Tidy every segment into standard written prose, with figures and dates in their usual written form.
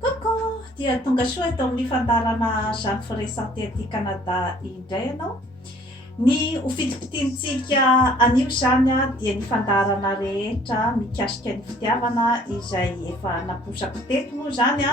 Coucou! Dia tonga soa eto amin'ny fandarana Jeanne Foresanté aty Canada indray ianao. Ny hofitipitintsika anio zany dia ny fandarana rehetra mikasika ny fitiavana izay efa naposako teto moa zany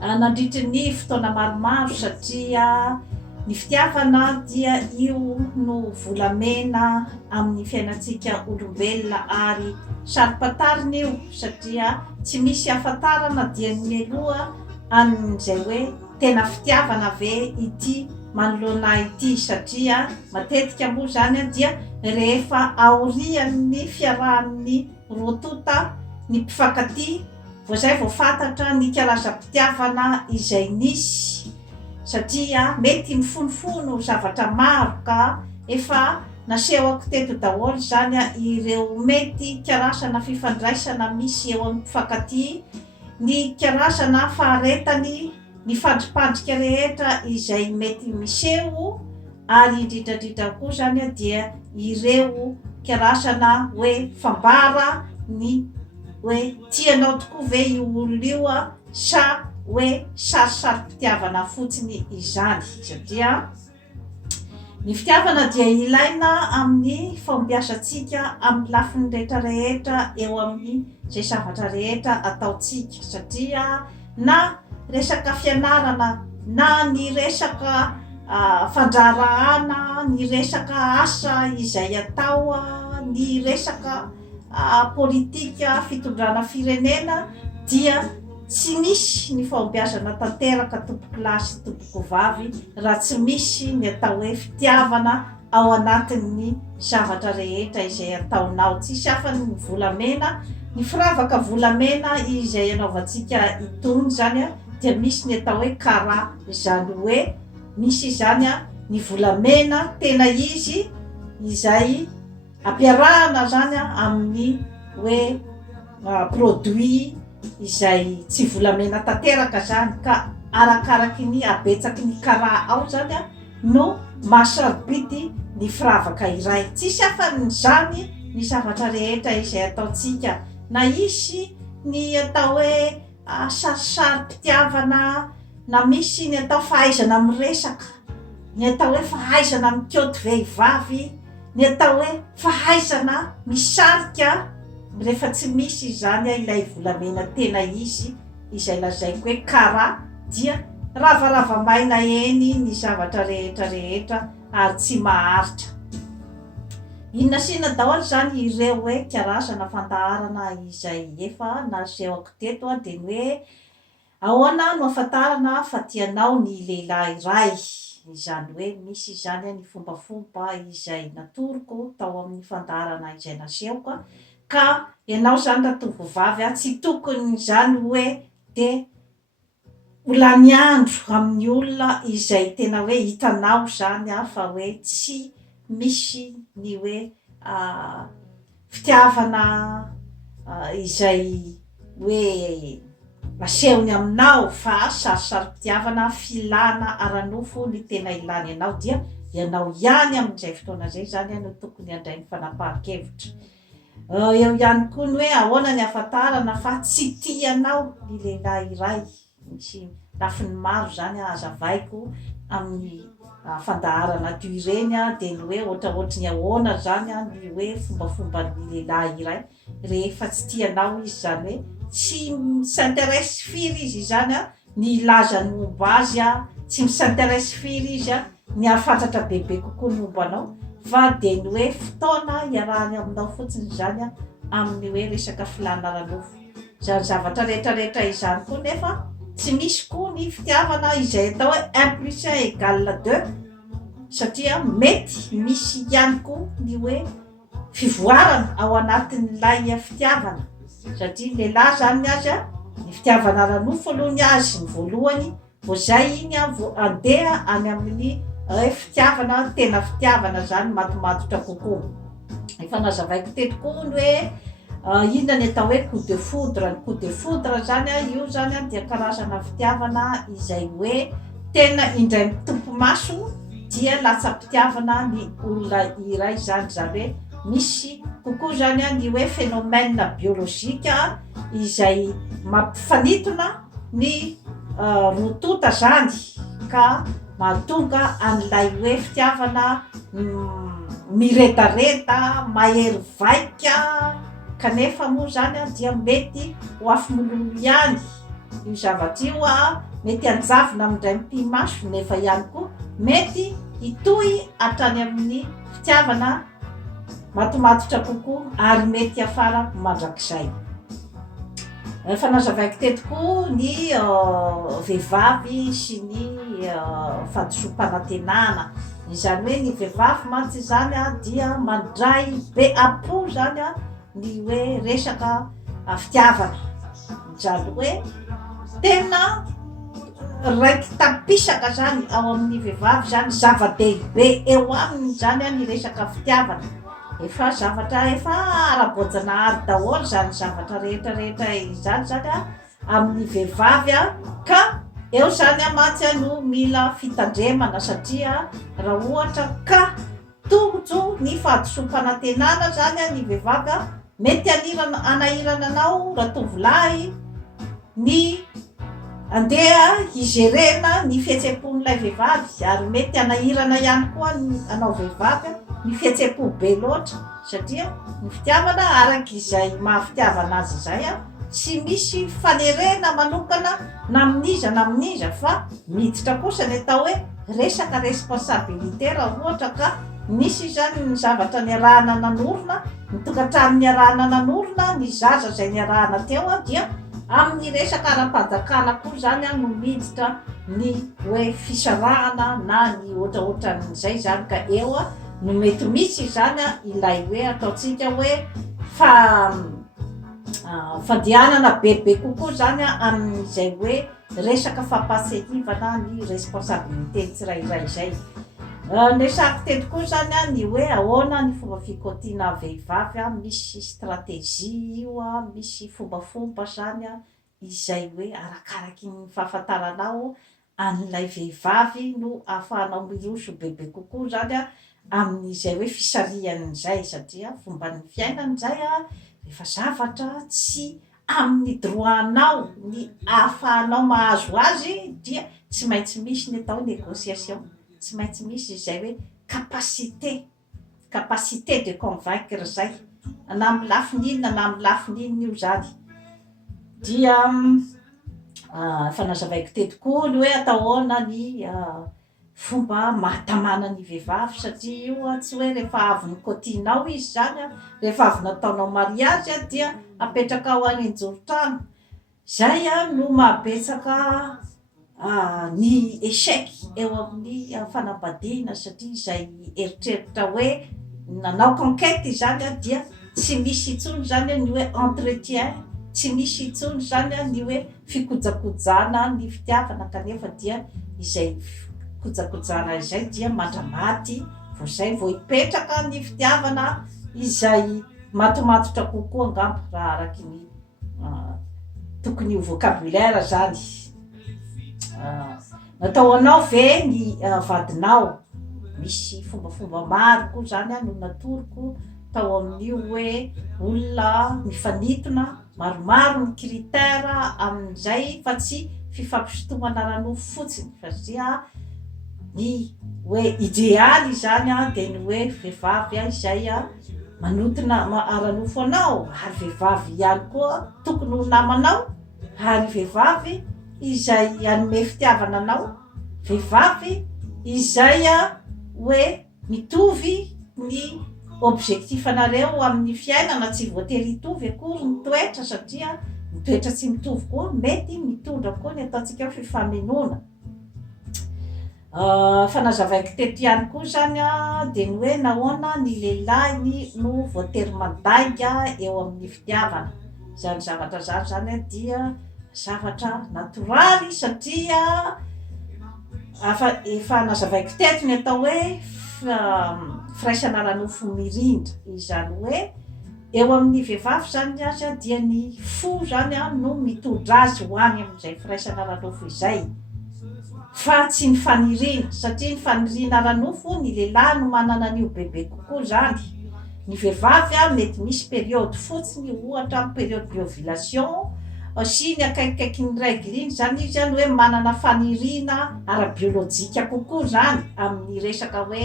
nandritry ny fotoana maromaro satria ny fitiavana dia io no volamena amin'ny fiainantsika olombelona ary sarim-patarina io satria tsy misy ahafantarana dia ny aloha an'izay hoe tena fitiavana ve ity manoloana ity satria matetika moa zany dia rehefa aorian'ny fiarahan'ny roatota ny mpifankatia voazay vao fantatra ny karazam-pitiavana izay nisy satria mety mifonofono zavatra maro ka efa nasehoko teto daholo zany ireo mety karazana fifandraisana misy eo amin'ny mpifankatia, ny karazana faharetany, ny fandripandrika rehetra izay mety miseho ary indrindrandrindra koa zany dia ireo karazana hoe fambara ny hoe tianao tokoa ve io olona io sa hoe sarisari-pitiavana fotsiny izany satria ny fitiavana dia ilaina amin'ny fampiasantsika amin'ny lafiny rehetrarehetra eo amin'ny zay zavatra rehetra ataontsika satria na resaka fianarana na ny resaka fandrarahana, ny resaka asa izay atao, ny resaka politika fitondrana firenena dia tsy misy ny fahombiazana tanteraka tompoko lahy sy tompoko vavy raha tsy misy ny atao hoe fitiavana ao anatin'ny zavatra rehetra izay ataonao. Tsisy hafa ny volamena, ny firavaka volamena izay anaovantsika itony zany dia misy ny atao hoe kara zany hoe misy zany ny volamena tena izy izay ampiarahana zany amin'ny hoe produit izay tsy volamena tanteraka zany ka arakaraky ny abetsaky ny kara ao zany no mahasarobidy ny firavaka iray. Tsisy hafan'izany ny zavatra rehetra izay ataontsika na isy ny atao hoe sarisari-pitiavana na misy ny atao fahaizana miresaka, ny atao hoe fahaizana mikaoty vehivavy, ny atao hoe fahaizana misarika rehefa tsy misy zany ilay volamena tena izy izay lazaiko hoe kara dia ravarava-maina eny ny zavatra rehetrarehetra ary tsy maharitra. Inona sina daholo zany ireo hoe karazana fandaharana izay efa nasehoko teto dia ny hoe ahoana no ahafantarana fa tianao ny lehilahy iray, izany hoe misy zany ny fombafomba izay natoroko tao amin'ny fandaharana izay nasehoko ka ianao zany ratovovavy tsy tokony zany hoe de ho lany andro amin'ny olona izay tena hoe hitanao zany fa hoe tsy misy ny hoe fitiavana izay hoe asehony aminao fa sarisari-pitiavana filana ara-nofo ny tena ilany ianao dia ianao ihany amin'izay fotoana zay zany no tokony handray ny fanapahan-kevitra. Eo ihany koa ny hoe ahoana ny ahafantarana fa tsy tianao ny lehilahy iray, misy lafiny maro zany azavaiko amin'ny fandaharana toy ireny dia ny hoe ohatraohatry ny ahoana zany ny hoe fombafomban'ny lehilahy iray rehefa tsy tianao izy zany hoe tsy s'intéresse firy izy zany ny ilaza ny momba azy tsy s'intéresse firy izy ny ahafantatra bebe kokoa ny momba anao fa dia ny hoe fotoana iarahany aminao fotsiny zany amin'ny hoe resaka filana ara-nofo. Zany zavatra rehetrarehetra izany koa nefa tsy misy koa ny fitiavana izay atao hoe 1+1=2 satria mety misy ihany koa ny hoe fivoarana ao anatin'ilay fitiavana satria lehilahy zany azy ny fitiavana ara-nofo aloha ny azy ny voalohany voazay iny andeha any amin'ny fitiavana tena fitiavana zany matomatotra kokoa. Efa nazavaiko teto koa ny hoe inona ny atao hoe coup de foudre. Ny coup de foudre zany io zany dia karazana fitiavana izay hoe tena indray mitompo maso dia lasa-pitiavana ny olona iray zany hoe misy kokoa zany a ny hoe phénomène biolozika izay mampifanitona ny rotota zany ka mahatonga an'ilay hoe fitiavana miredareda mahery vaika kanefa moa zany a dia mety ho afimololo ihany io zavatra io a mety anjavona amindray mpimaso nefa ihany koa mety hitohy hatrany amin'ny fitiavana matomatotra kokoa ary mety afara mandrakizay. Fanazavaiko teto ny vehivavy sy ny fahadisom-panantenana izany hoe ny vehivavy mantsy zany a dia mandray be apo zany a ny hoe resaka fitiavana izany hoe tena raiky tapisaka zany ao amin'ny vehivavy zany zava-dehibe eo aminy zany a ny resaka fitiavana efa zavatra efa ara-boajanahary daholo zany zavatra rehetrarehetra izany zany a amin'ny vehivavy a ka eo zany a mantsy a no mila fitandremana satria raha ohatra ka tojo ny fahadisom-panantenana zany a ny vehivavy a mety anahirana anao ratovolahy ny andeha higerena ny fihetsepon'ilay vehivavy ary mety anahirana ihany koa anao vehivavy ny fihetsepo be loatra satria ny fitiavana araky izay mahafitiavana azy zay a tsy misy fanerena manokana na aminiza fa miditra kosa ny atao hoe resaka responsabilité raha ohatra ka misy zany ny zavatra niarahana nanorona ny tokantrano niarahana nanorona ny zaza zay niarahana teo a dia amin'ny resaka ara-panjakana koa zany a no miditra ny hoe fisarahana na ny ohatraohatran'izay zany ka eo a no mety misy zany a ilay hoe ataotsika hoe fandianana bebe kokoa zany a amin'izay hoe resaka fampasehivana ny responsabilité tsirairay zay. Nesako teto koa zany a ny hoe ahoana ny fomba fikotiana vehivavy a misy stratégie io a misy fombafomba zany a izay hoe arakaraky ny fahafantaranao an'ilay vehivavy no ahafahanao miroso bebe kokoa zany a amin'izay hoe fisarihan'izay satria fomba ny fiainany zay a rehefa zavatra tsy amin'ny droanao ny ahafahanao mahazo azy dia tsy maintsy misy ny atao négociation tsy maintsy misy izay hoe capacité de convaincre zay na amin'ny lafininna na amin'ny lafininna io zany dia fanazavaiko teto koa ny hoe ataohona ny fomba mahatamana ny vehivavy satria io a tsy hoe rehefa avy nikotinao izy zany a rehefa avy nataonao mariage a dia apetraka ao any anjoro-trano zay a no mahabetsaka ny échec eo amin'ny fanambadiana satria zay eritreritra hoe nanao conquête zany a dia tsy misy itsony zany a ny hoe entretien tsy misy itsony zany a ny hoe fikojakojana ny fitiavana kanefa dia izay kojakojana izay dia mandramaty vo zay vo hipetraka ny fitiavana izay matomatotra kokoa angambo raha araky ny tokony ho vocabulaire zany. Natao anao ve ny vadinao misy fombafomba maro koa zany a no natoroko tao amin'io hoe olona mifanitona maromaro ny critère amin'izay fa tsy fifampisotomana ranofo fotsiny satria ny hoe idéaly zany a de ny hoe vehivavy a izay a manotona aranofo anao ary vehivavy ihany koa tokony ho namanao ary vehivavy izay anome fitiavana anao vehivavy izay a hoe mitovy ny objectif anareo amin'ny fiainana tsy voatery hitovy akory ny toetra satria ny toetra tsy mitovy koa mety mitondra koa ny ataontsika hoe fifaminona. Fanazavaiko teto ihany koa zany a de ny hoe nahoana ny lehilahy no voatery mandainga eo amin'ny fitiavana zany zavatra zany a dia zavatra natoraly satria efa nazavaiko teto ny atao hoe firaisana ranofo mirindra izany hoe eo amin'ny vehivavy zany azy a dia ny fo zany a no mitondra azy ho any amin'izay firaisana ranofo izay fa tsy ny fanirina satria ny fanirina ranofo ny lehilahy no manana an'io bebe kokoa zany ny vehivavy a mety misy période fotsiny ohatra période d'ovulation sy ny akaikikaiky ny règle iny zany izy any hoe manana fanirina ara-biôlôjika kokoa zany amin'ny resaka hoe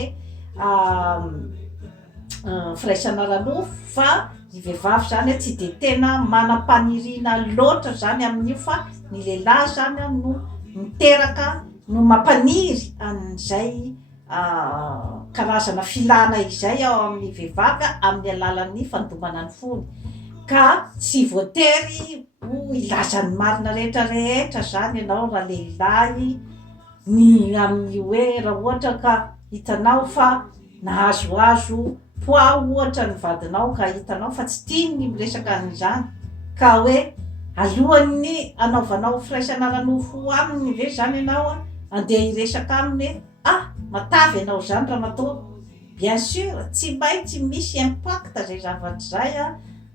firaisana ara-nofo fa ny vehivavy zany tsy de tena manam-panirina loatra zany amin'io fa ny lehilahy zany no miteraka no mampaniry an'izay karazana filana izay ao amin'ny vehivavy amin'ny alalan'ny fandomana ny fony ka tsy voatery ho ilazan'ny marina rehetrarehetra zany ianao raha lehilahy ny amin'ny hoe raha ohatra ka hitanao fa nahazoazo poids ohatra ny vadinao ka hitanao fa tsy tiany miresaka an'izany ka hoe alohan'ny anaovanao firaisana ara-nofo aminy ve zany ianao andeha hiresaka aminy matavy ianao zany raha matoa bien sûr tsy maintsy misy impact zay zavatra zay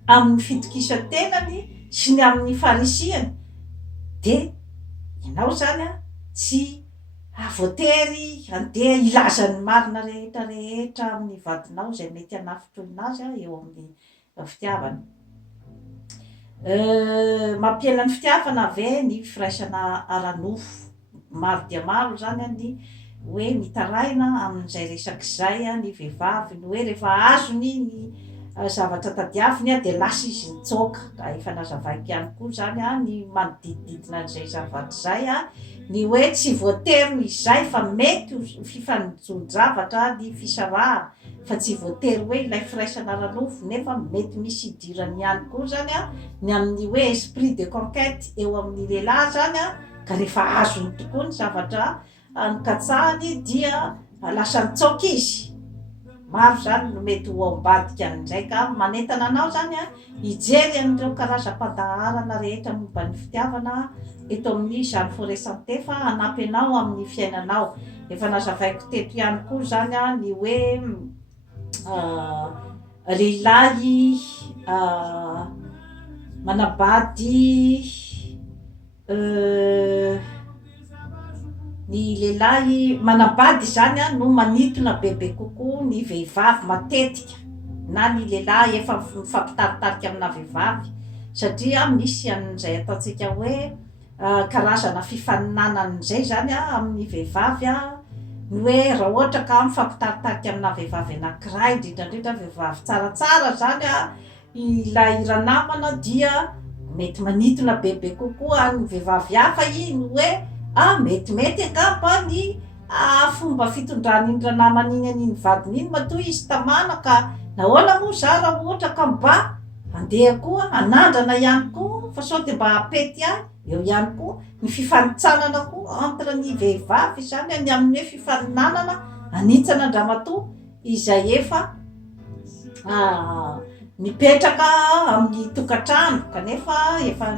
amin'ny fitokisan-tenany sy ny amin'ny farisiany de ianao zany tsy voatery andeha ilazan'ny marina rehetrarehetra amin'ny vadinao zay mety hanafitry aminazy eo amin'ny fitiavana. Mampiena ny fitiavana ve ny firaisana ara-nofo maro dia maro zany ny hoe mitaraina amin'izay resak'izay ny vehivavy ny hoe rehefa azony ny zavatra tadiaviny de lasa izy mitsoaka ka efa nazavaiko ihany koa zany ny manodidididina an'izay zavatra zay ny hoe tsy voatery izay fa mety fifanjoon-javatra ny fisaraha fa tsy voatery hoe ilay firaisana ara-nofo nefa mety misy idirany ihany koa zany ny amin'ny hoe esprit de conquête eo amin'ny lehilahy zany ka rehefa azony tokoa ny zavatra nikatsahany dia lasa mitsoaka izy maro zany no mety ho ambadika an'izay ka manentana anao zany hijery an'ireo karazam-pandaharana rehetra momba ny fitiavana eto amin'ny Jean Forêt Santé fa hanampy anao amin'ny fiainanao efa nazavaiko teto ihany koa zany ny hoe lehilahy manabady ny lehilahy manabady zany no manitona bebe kokoa ny vehivavy matetika na ny lehilahy efa mifampitaritarika amina vehivavy satria misy an'izay ataontsika hoe karazana fifaninanan'izay zany amin'ny vehivavy ny hoe raha ohatra ka mifampitaritarika amina vehivavy anankiray indrindrandrindra vehivavy tsaratsara zany ilay ranamana dia mety manitona bebe kokoa ny vehivavy hafa iny hoe metimety angamba ny fomba fitondrany iny ranamany iny an'iny vadiny iny matoa izy tamana ka nahoana moa za raha ohatra ka mba andeha koa anandrana ihany koa fa sao de mba apety eo ihany koa ny fifanitsanana koa entre ny vehivavy zany ny amin'ny hoe fifaninanana anitsana andramatoa izay efa mipetraka amin'ny tokantrano kanefa efa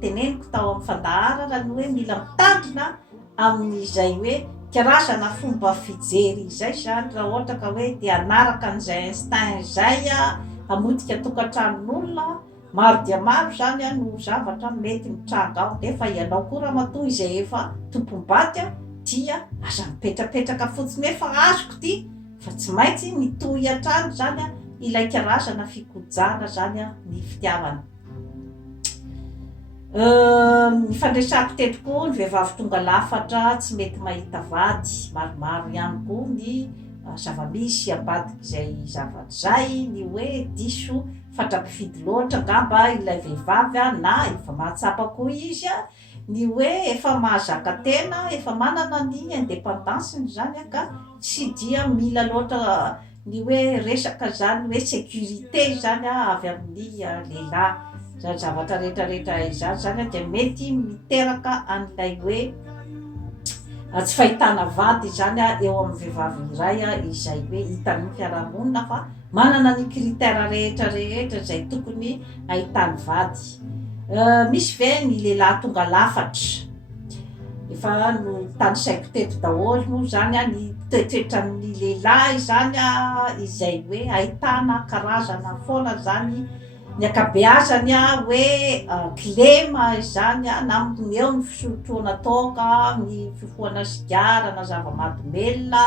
teneniko tao amin'ny fandaharana ny hoe mila mitandrina amin'izay hoe karazana fomba fijery izay zany raha ohatra ka hoe de anaraka an'izay instinct zay hamotika tokantranon'olona maro dia maro zany no zavatra mety mitranga ao nefa ianao koa raha matoa izay efa tompom-bady dia aza mipetrapetraka fotsiny efa azoko ty fa tsy maintsy mitohy hatrany zany ilay karazana fikojana zany ny fitiavana. Ny fandresako teto koa ny vehivavy tonga lafatra tsy mety mahita vady maromaro ihany koa ny zava-misy ambadiky izay zavatra zay ny hoe diso fatra-pifidy loatra ngamba ilay vehivavy na efa mahatsapa koa izy ny hoe efa mahazaka tena efa manana ny indépendance-ny zany ka tsy dia mila loatra ny hoe resaka zany hoe sécurité zany avy amin'ny lehilahy zany zavatra rehetrarehetra izany zany de mety miteraka an'ilay hoe tsy fahitana vady zany eo amin'ny vehivavy iray izay hoe hitan'ny fiarahamonina fa manana ny critère rehetrarehetra zay tokony ahitany vady. Misy ve ny lehilahy tonga lafatra efa no tany saiko teto daholo moa zany ny toetretoetra amin'ny lehilahy zany izay hoe ahitana karazana foana zany ny akabeazany hoe klema zany na eo ny fisotroana toka ny fifohana sigara na zava-mahadomelona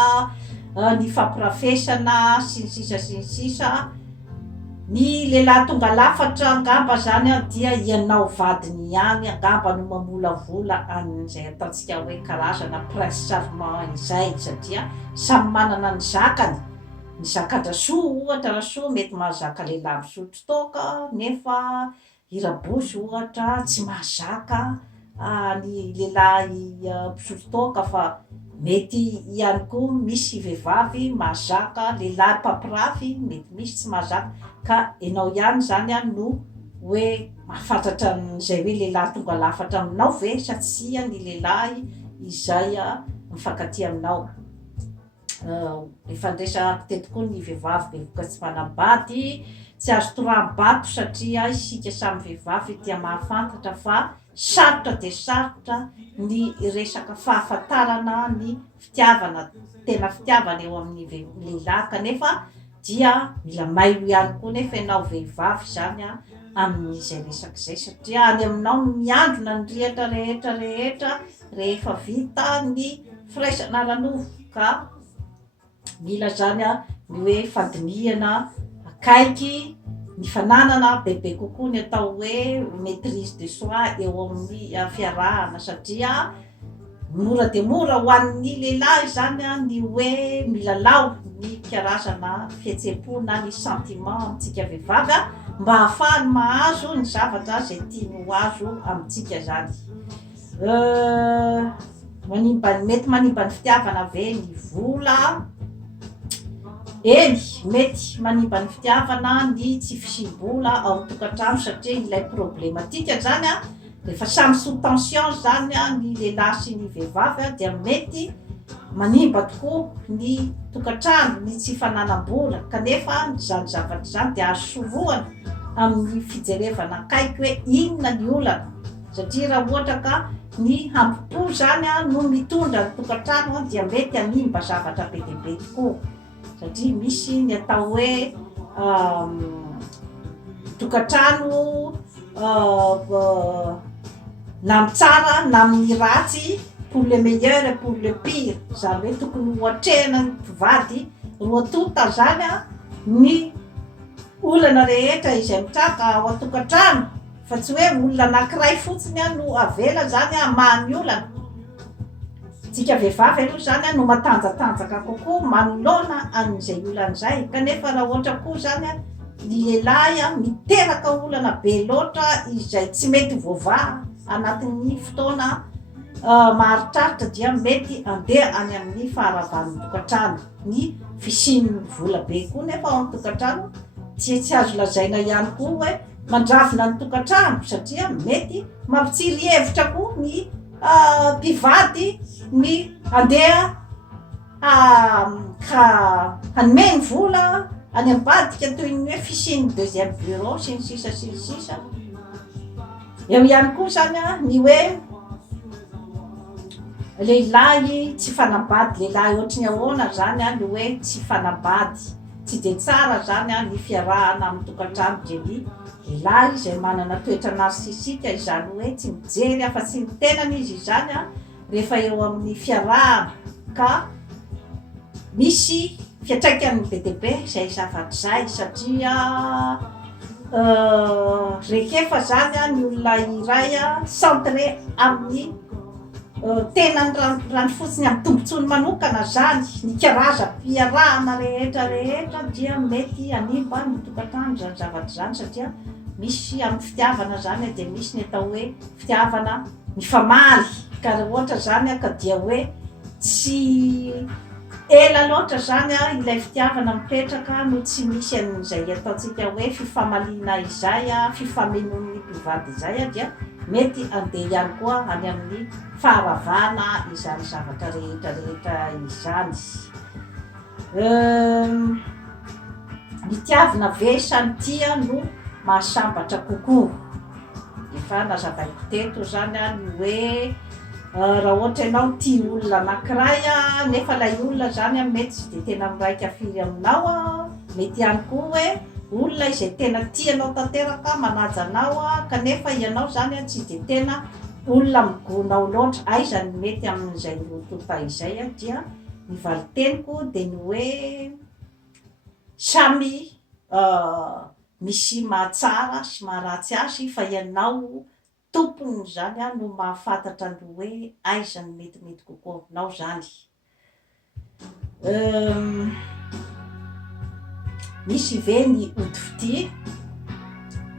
ny fampirafesana sy ny sisa ny lehilahy tonga lafatra angamba zany a dia ianao vadiny ihany angamba no mamolavola an'izay ataontsika hoe karazana prince charmant izay satria samy manana ny zakany ny zakan-drasoa ohatra rasoa mety mahazaka lehilahy misotro toaka nefa irabosy ohatra tsy mahazaka ny lehilahy mpisotro toaka fa mety ihany koa misy vehivavy mahazaka lehilahy mpampirafy mety misy tsy mahazaka ka ianao ihany zany a no hoe mahafantatra an'izay hoe lehilahy tonga lafatra aminao ve sa tsia ny lehilahy izay mifankaty aminao. Efa ndraisako teto koa ny vehivavy bevoka tsy manambady tsy azo toram-bato satria isika samy vehivavy dia mahafantatra fa sarotra de sarotra ny resaka fahafantarana ny fitiavana tena fitiavana eo amin'ny lehilahy kanefa dia mila mailo ihany koa nefa ianao vehivavy zany amin'izay resaka izay satria any aminao no miandrona ny rehetra rehefa vita ny firaisana ranofo ka mila zany ny hoe fandinihana akaiky ny fananana bebe kokoa ny atao hoe maîtrise de soi eo amin'ny fiarahana satria mora de mora ho an'ny lehilahy zany ny hoe milalao ny karazana fihetsem-po na ny sentiment amintsika vehivavy mba ahafahany mahazo ny zavatra zay tiany ho azo amintsika zany. Mety manimba ny fitiavana ve ny vola? Eny, mety manimba ny fitiavana ny tsy fisim-bola ao tokantrano satria ilay problématika zany rehefa samy sous tension zany ny lehilahy sy ny vehivavy dia mety manimba tokoa ny tokantrano ny tsy fananam-bola kanefa zany zavatra zany dia azo sorohana amin'ny fijerevana akaiky hoe inona ny olana satria raha ohatra ka ny hampipo zany no mitondra ny tokantrano dia mety hanimba zavatra be dia be tokoa satria misy ny atao hoe tokantrano na ny tsara na amin'ny ratsy pour le meilleur et pour le pire zany hoe tokony hoatrehana ny mpivady roa tota zany ny olana rehetra izay mitraka ao an-tokantrano fa tsy hoe olona anankiray fotsiny no avela zany mahany olana. Tsika vehivavy aloha zany no matanjatanjaka kokoa manoloana an'izay olana izay kanefa raha ohatra koa zany ny lehilahy miteraka olana be loatra izay tsy mety voavaha anatin'ny fotoana maharitraritra dia mety andeha any amin'ny faharavan'ny tokantrano ny fisian'ny vola be koa nefa ao amin'ny tokantrano tsy azo lazaina ihany koa hoe mandravina ny tokantrano satria mety mampitsiry hevitra koa ny mpivady ny andeha hanome ny vola any ambadika toy ny hoe fisian'ny deuxième bureau sy ny sisa eo ihany koa zany ny hoe lehilahy tsy fanambady lehilahy ohatry ny ahoana zany ny hoe tsy fanambady tsy de tsara zany ny fiarahana amin'ny tokantrano dia ny lehilahy izay manana toetra narsisika izany hoe tsy mijery afa-tsy ny tenany izy izany rehefa eo amin'ny fiarahana ka misy fiatraikany be dia be izay zavatra izay satria rehefa zany ny olona iray centré amin'ny tena rano fotsiny amin'ny tombotsony manokana zany ny karazam-piarahana rehetra dia mety hanimba ny tokantrano zany zavatra zany satria misy amin'ny fitiavana zany dia misy ny atao hoe fitiavana mifamaly ka raha ohatra zany ka dia hoe tsy ela loatra zany ilay fitiavana mipetraka no tsy misy an'izay ataontsika hoe fifamaliana izay fifamenon'ny mpivady izay dia mety andeha ihany koa any amin'ny faharavana izany zavatra rehetra izany. Ny tiavina ve sa ny tia no mahasambatra kokoa efa nazavaiko teto zany ny hoe raha ohatra ianao tia olona anankiray nefa ilay olona zany mety tsy de tena miraika firy aminao mety ihany koa hoe olona izay tena tianao tanteraka manaja anao kanefa ianao zany tsy de tena olona migonao loatra aiza ny mety amin'izay rotota izay dia ny valiteniko de ny hoe samy misy mahatsara sy maharatsy azy fa ianao tompony zany a no mahafantatra ny hoe aiza ny metimety kokoa aminao zany. Misy ve ny ody fity,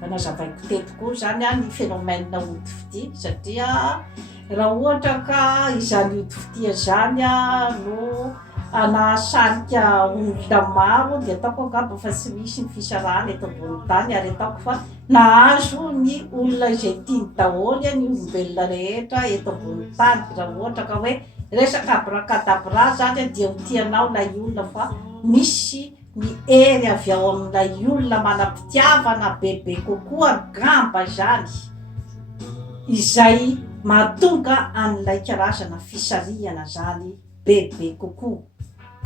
fanazavaiko teto zany a ny phénomène ody fity satria raha ohatra ka izany ody fitia zany a no anahasarika olona maro de ataoko angamba fa tsy misy ny fisarahana eto ambony tany ary ataoko fa nahazo ny olona izay tiany daholy ny olombelona rehetra eto ambony tany raha ohatra ka hoe resaka abrakadabra zany a dia ho tianao lay olona fa misy ny hery avy ao amin'ilay olona manam-pitiavana bebe kokoa gamba zany izay mahatonga an'ilay karazana fisarihana zany bebe kokoa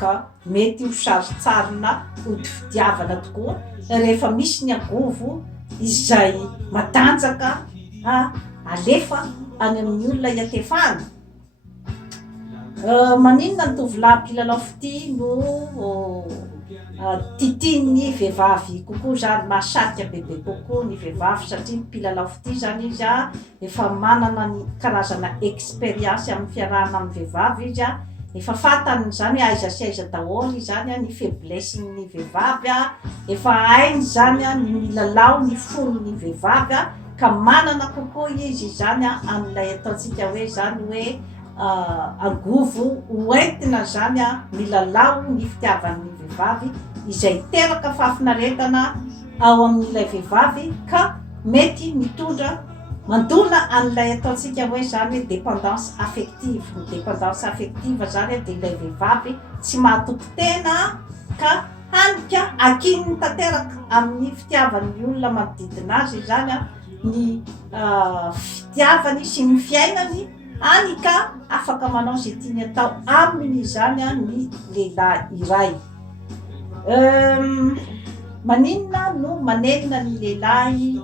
ka mety ho saritsarina ody fitiavana tokoa rehefa misy ny agovo izay matanjaka alefa any amin'ny olona iatefana. Maninona ny tovolahy mpilalao fity no titiany vehivavy kokoa zany mahasarika bebe kokoa ny vehivavy satria mpilalao fity zany izy efa manana ny karazana expérience amin'ny fiarahana amin'ny vehivavy izy efa fantany zany aiza sy aiza daholy zany ny faiblesse ny vehivavy efa hainy zany ny milalao ny fonony vehivavy ka manana kokoa izy zany amin'ilay ataontsika hoe zany hoe angovo hoentina zany milalao ny fitiavan'ny vehivavy izay teraka fafinaretana ao amin'ilay vehivavy ka mety mitondra mandona an'ilay ataontsika hoe zany dépendance affective. Ny dépendance affective zany de ilay vehivavy tsy mahatoky tena ka hanika akininy tanteraka amin'ny fitiavan'ny olona manodidina azy zany ny fitiavany sy ny fiainany hanika afaka manao zay tiany atao aminy zany ny lehilahy iray. Maninona no manelina ny lehilahy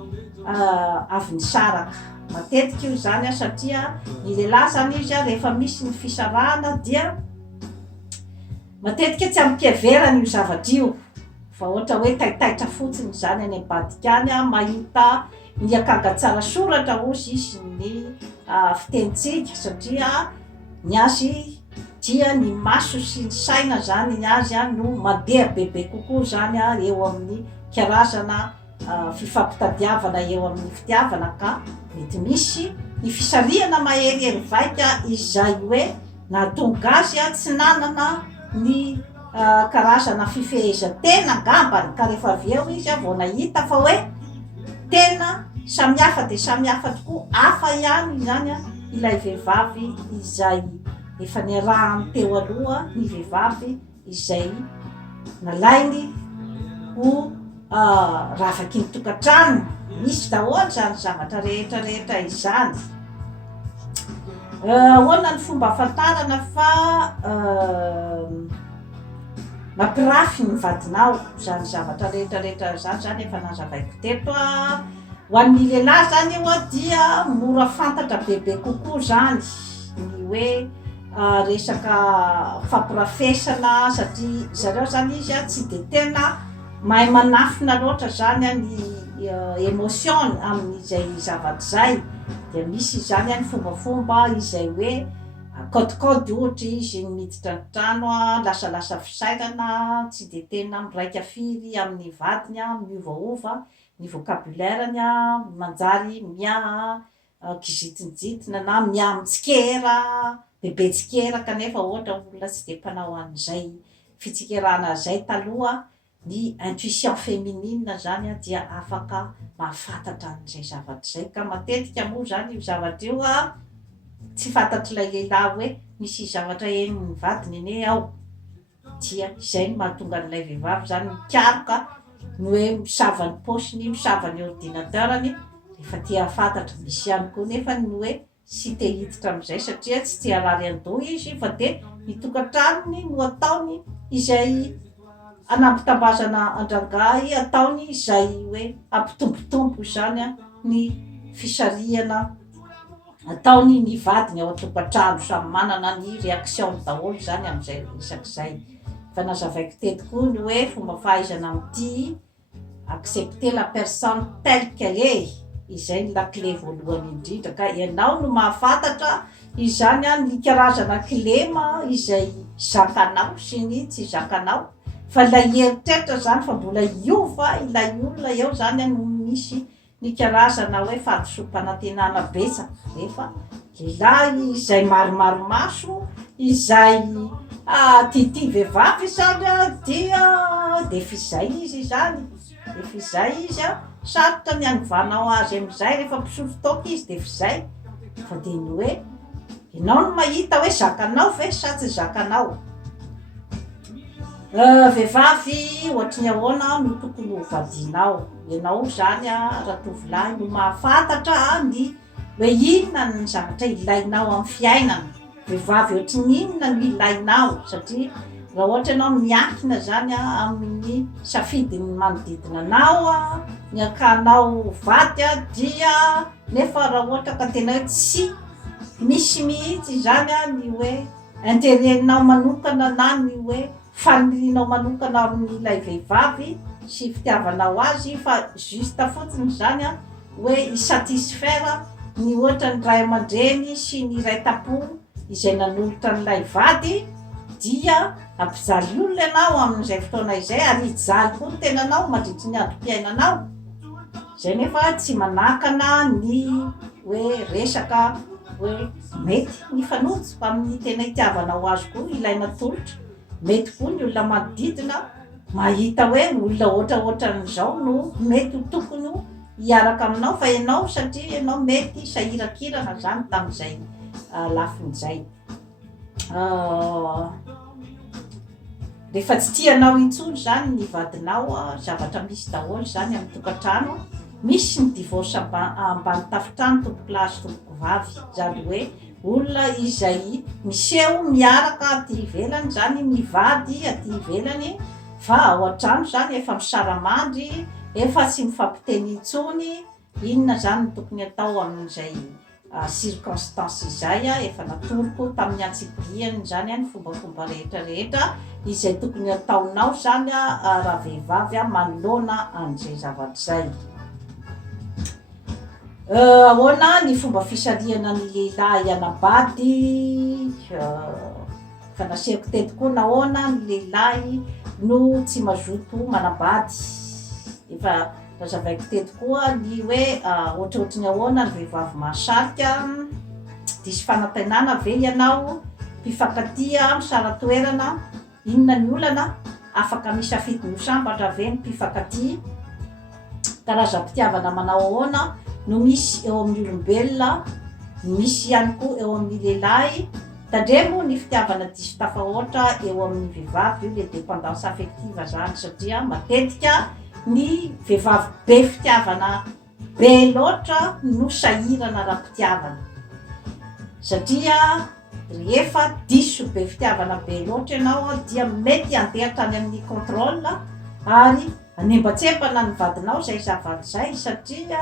avy nisaraka? Matetika io zany satria ny lehilahy zany izy rehefa misy ny fisarahana dia matetika tsy ampiheverany io zavatra io fa ohatra hoe taitaitra fotsiny zany any ambadika any mahita ny akagatsara soratra ozy izy ny fitenitsika satria ny azy dia ny maso sy ny saina zany ny azy no mandeha bebe kokoa zany eo amin'ny karazana fifampitadiavana eo amin'ny fitiavana ka mety misy ny fisarihana maherihery vaika izay hoe nahatonga azy tsy nanana ny karazana fifehezan-tena gambany ka rehefa avy eo izy vao nahita fa hoe tena samihafa de samihafa tokoa hafa ihany zany ilay vehivavy izay efa niarahany teo aloha ny vehivavy izay nalainy ho ravaky ny tokantrano. Misy daholo zany zavatra rehetra izany. Ahoana ny fomba ahafantarana fa mampirafy ny vadinao zany zavatra rehetra zany efa nazavaiko teto ho an'ny lehilahy zany io dia mora fantatra bebe kokoa zany ny hoe resaka fampirafesana satria zareo zany izy tsy de tena mahay manafina loatra zany ny émotion amin'izay zavatra zay de misy zany ny fombafomba izay hoe kôdikôdy ohatra izy miditra ny trano lasalasa fisairana tsy de tena miraika firy amin'ny vadiny miovaova ny vocabulaireny manjary mia kizitinjitina na mia mitsikera bebe tsikera kanefa ohatra olona tsy de mpanao an'izay fitsikerana zay taloha ny intuition féminine zany dia afaka mahafantatra an'izay zavatra zay ka matetika moa zany io zavatra io tsy fantatrilay lehilahy hoe misy zavatra henony vadiny ene ao dia izay no mahatonga an'ilay vehivavy zany mikaroka ny hoe misava ny posiny misava ny ordinateurany efa tia fantatra misy ihany koa nefa ny hoe sy te hiditra am'izay satria tsy tia rary andoha izy fa de ny tokantranony no ataony izay anampitabazana andrangay ataony izay hoe ampitombotombo zany ny fisarihana ataony ny vadiny ao an-tokantrano samy manana ny réaction daholo zany am'izay resak'izay fa nazavaiko teto koa ny hoe fomba fahaizana am'ty accepter la personne telle qu'elle est izay ny lakile voalohany indrindra ka ianao no mahafantatra izany a ny karazana kilema izay zakanao sy ny tsy zakanao fa ilay eritreritra zany fa mbola iova ilay olona eo zany a no misy ny karazana hoe fahadisom-panantenana betsaka rehefa lehilahy izay maromaro maso izay tia vehivavy zany a dia defa izay izy zany defa izay izy a sarotra ny anovanao azy am'izay rehefa mpisotro toka izy defa izay fa de ny hoe ianao no mahita hoe zakanao ve sa tsy zakanao vehivavy ohatry ny ahoana no tokony ho vadinao ianao zany a ratovolahy no mahafantatra ny hoe inona ny zavatra ilainao amin'ny fiainana vehivavy ohatry ny inona no ilainao satria raha ohatra ianao miankina zany a amin'ny safidiny manodidina anao a ny akanao vady a dia nefa raha ohatra ka tena hoe tsy misy mihitsy zany a ny hoe intérêt-nao manokana na ny hoe fanirinao manokana amin'ilay vehivavy sy fitiavanao azy fa juste fotsiny zany a hoe isatisfaire ny ohatra ny ray aman-dreny sy ny ray tapo izay nanolotra n'ilay vady dia ampijaly olona ianao amin'izay fotoana izay ary hijaly koa ny tenanao mandritry ny androm-piainanao zay nefa tsy manakana ny hoe resaka hoe mety ny fanojo amin'ny tena hitiavanao azy koa ilaina tolotra mety koa ny olona manodidina mahita hoe olona ohatraohatran'izao no mety ho tokony hiaraka aminao fa ianao satria ianao mety sahirakirana zany tamin'izay lafin'izay rehefa tsy tianao intsony zany ny vadinao zavatra misy daholo zany amin'ny tokantrano misy ny divorce ambany tafitrano tompoko lahy sy tompoko vavy zany hoe olona izay miseho miaraka aty ivelany zany mivady aty ivelany fa ao an-trano zany efa misaramandry efa tsy mifampiteny intsony inona zany ny tokony atao amin'izay circonstance izay efa natoroko tamin'ny antsipiriany zany ny fombafomba rehetrarehetra izay tokony ataonao zany raha vehivavy manoloana an'izay zavatra zay ahoana ny fomba fisaliana ny lehilahy anabady fa nasehako teto koa nahoana ny lehilahy no tsy mazoto manabady efa razavaiko teto koa ny hoe ohatrohatry ny ahoana ny vehivavy mahasarika disy fanantenana ve ianao mpifankatia misaratoerana inona ny olana afaka misafidy ny sambatra ve ny mpifankatia karazam-pitiavana manao ahoana no misy eo amin'ny olombelona misy ihany koa eo amin'ny lehilahy tandremo ny fitiavana diso tafahoatra eo amin'ny vehivavy io le dépendance affective zany satria matetika ny vehivavy be fitiavana be loatra no sahirana raha-pitiavana satria rehefa diso be fitiavana be loatra ianao dia mety andehatra any amin'ny contrôle ary anembatsepana ny vadinao zay zavatra zay satria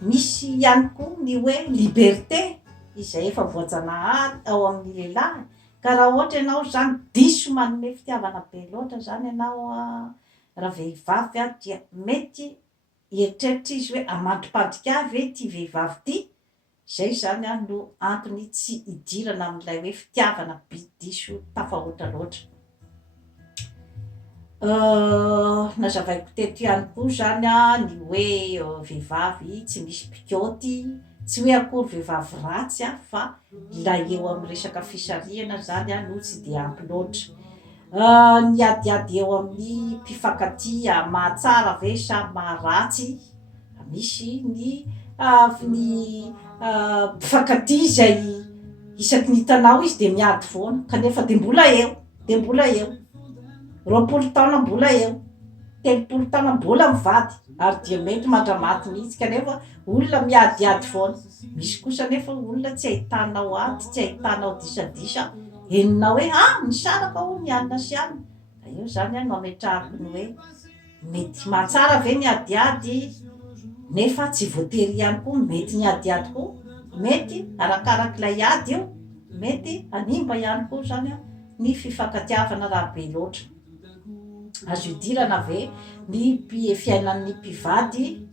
misy ihany koa ny hoe liberté izay efa voajanahary ao amin'ny lehilahy ka raha ohatra ianao zany diso manome fitiavana be loatra zany ianao raha vehivavy dia mety eritreritra izy hoe amandrim-padika ve ty vehivavy ty zay zany no antony tsy idirana amin'ilay hoe fitiavana diso tafahoatra loatra nazavaiko teto ihany koa zany ny hoe vehivavy tsy misy pikôty tsy hoe akory vehivavy ratsy fa ilay eo amin'ny resaka fisarihana zany no tsy de ampy loatra ny adiady eo amin'ny mpifankatia mahatsara ve sa maharatsy misy ny mpifankatia zay isaky ny hitanao izy de miady foana kanefa de mbola eo roapolo taona mbola eo telopolo taona mbola mivady ary dia mety mandramaty mihitsy kanefa olona miadiady foana misy kosa nefa olona tsy ahitanao aty tsy ahitanao disadisa enina hoe misaraka ho mianina sy anina da eo zany no ametrahako ny hoe mety mahatsara ve ny adiady nefa tsy voatery ihany koa mety ny adiady koa mety arakarak'ilay ady io mety animba ihany koa zany a ny fifankatiavana raha be loatra azo idirana ve ny fiainan'ny mpivady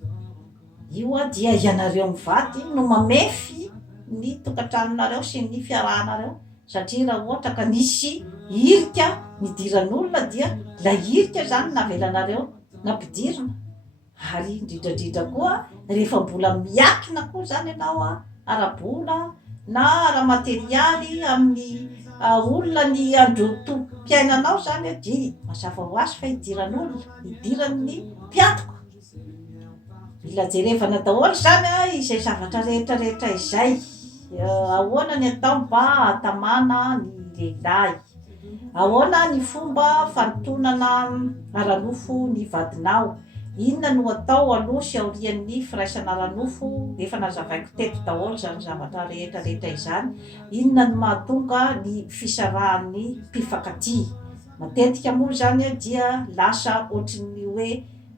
io a dia ianareo mivady no mamefy ny tokantranonareo sy ny fiarahanareo satria raha ohatra ka nisy irika nidiran'olona dia la irika zany navelanareo nampidirina ary indrindrandrindra koa rehefa mbola miakina koa zany ianao a ara-bola na ara-materialy amin'ny olona ny androtom-piainanao zany di mazava ho azy fa idiran'olona idiran'ny mpiatoko mila jerevana daholo zany a izay zavatra rehetrarehetra izay ahoana ny atao mba hatamana ny lehilahy ahoana ny fomba fanotonana aranofo ny vadinao inona no atao aloha sy aorian'ny firaisana aranofo efa nazavaiko teto daholo zany zavatra rehetrarehetra izany inona no mahatonga ny fisarahan'ny mpifankatia matetika moa zany dia lasa ohatrin'ny hoe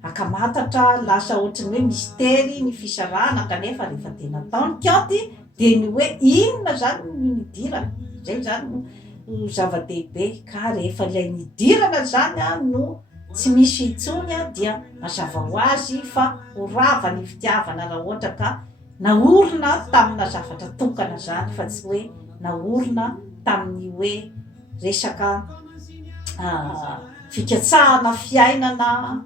akamatatra lasa ohatrin'ny hoe mistery ny fisarahana kanefa rehefa de nataony kianty de ny hoe inona zany nidirana zay zany no zava-dehibe ka rehefa ilay nidirana zany a no tsy misy itsony a dia mazava ho azy fa horava ny fitiavana raha ohatra ka naorina tamina zavatra tokana zany fa tsy hoe naorina tamin'ny hoe resaka fikatsahana fiainana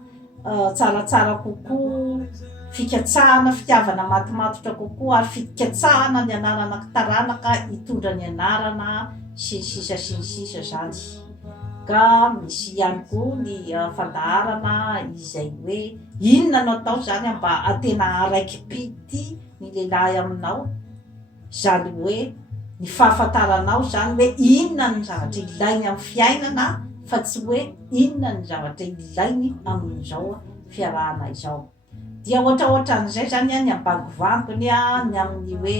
tsaratsara kokoa fikatsahana fitiavana matimatotra kokoa ary fikatsahana ny anarana taranaka hitondra ny anarana sy ny sisa zany ka misy ihany koa ny fandaharana izay hoe inona no atao zany mba atena araiki-pity ny lehilahy aminao zany hoe ny fahafantaranao zany hoe inona ny zavatra ilainy amin'ny fiainana fa tsy hoe inona ny zavatra ilainy amin'izao fiarahana izao dia ohatraohatran'izay zany a ny ambangovangony a ny amin'ny hoe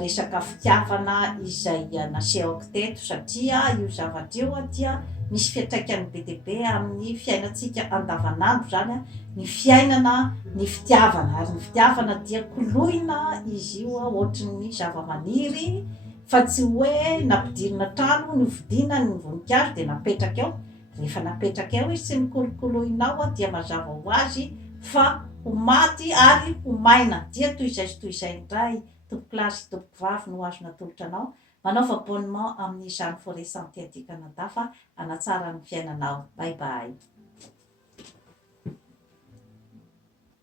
resaka fitiavana izay nasehoko teto satria io zavatra io a dia misy fiatraikany be dia be amin'ny fiainantsika andavanandro zany a ny fiainana ny fitiavana ary ny fitiavana dia koloina izy io a ohatrin'ny zava-maniry fa tsy hoe nampidirina trano ny vidina ny voninkazo de napetraka eo rehefa napetraka eo izy tsy nikolokoloinao a dia mazava ho azy fa ho maty ary ho maina dia toy izay sy toy izay ndray tompokilasy tompoky vavy no azo natolotra anao manao abonnement amin'izany forêt santé aty Canada fa hanatsara ny fiainanao bye bye